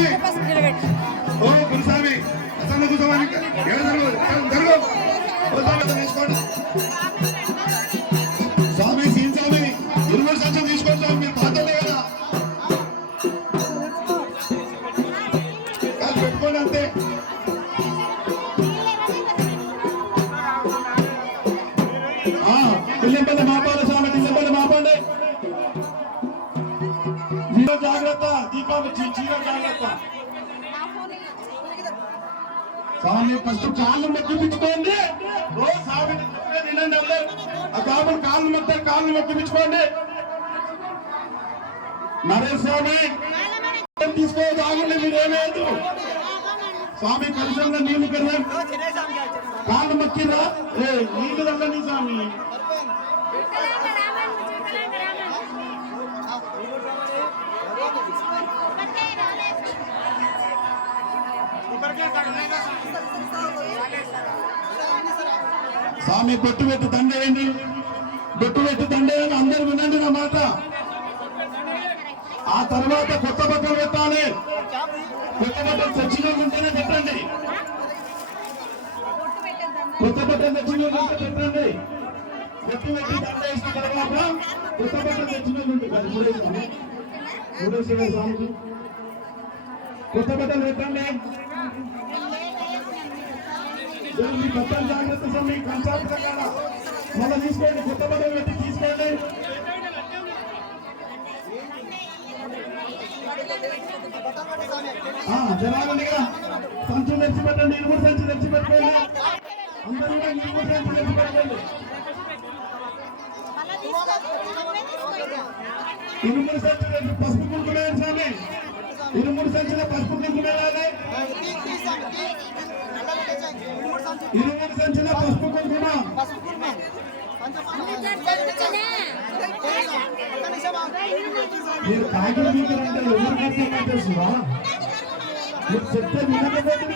స్వామి ఓ గురుస్వామి అసలు కూర్చోమని తీసుకోండి స్వామి సీన్ స్వామి 20 సంవత్సరం తీసుకోండి స్వామి మీరు పాతలే కదా పెట్టుకోండి అంతే పిల్లెంపల్లి మాపాలి స్వామి పిల్లెంపల్లి మాపండి జీరో జాగ్రత్త దీపావళి జీరో జాగ్రత్త స్వామి ఫస్ట్ కాళ్ళు మొక్కిపించుకోండి ఓ స్వామి తినండి ఆ స్వామి కాళ్ళు మొక్కిపించుకోండి నరేష్ స్వామి తీసుకోవద్దు ఆగండి మీరు ఏమేదు స్వామి కలుషంగా నీళ్లు కదా కాళ్ళు మొక్కిరా నీళ్లు తల్లని స్వామి స్వామి బొట్టు పెట్టి దండేయండి బొట్టు పెట్టి దండేయండి అందరు వినండి నా మాట ఆ తర్వాత కొత్త బట్టలు పెట్టాలి కొత్త బట్టలు తెచ్చిన ఉంటేనే పెట్టండి కొత్త బట్టలు తెచ్చిన పెట్టండి బొట్టు పెట్టి దండ వేసిన తర్వాత కొత్త బట్టలు తెచ్చిన స్వామికి కొత్త బట్టలు పెట్టండి మీ బట్టలు జాగ్రత్త స్వామి కంచాల ప్రకారం మళ్ళీ తీసుకోండి కొత్త బట్టలు పెట్టి తీసుకోండి జనాలుగా సంచులు తెచ్చి పెట్టండి 20 సంచులు తెచ్చి పెట్టుకోండి అందరూ కూడా 20 సంచులు తెచ్చి పెట్టండి 20 సంచులు తెచ్చి పసుపు కుంకుమే స్వామి 20 సంచుల పసుపు కుంకుమే 20 సంచుల పసుపు కుంకుమ మీరు కాకిల అంటే ఎవరు కట్టారంటే శివ చెప్తే వినకపోతే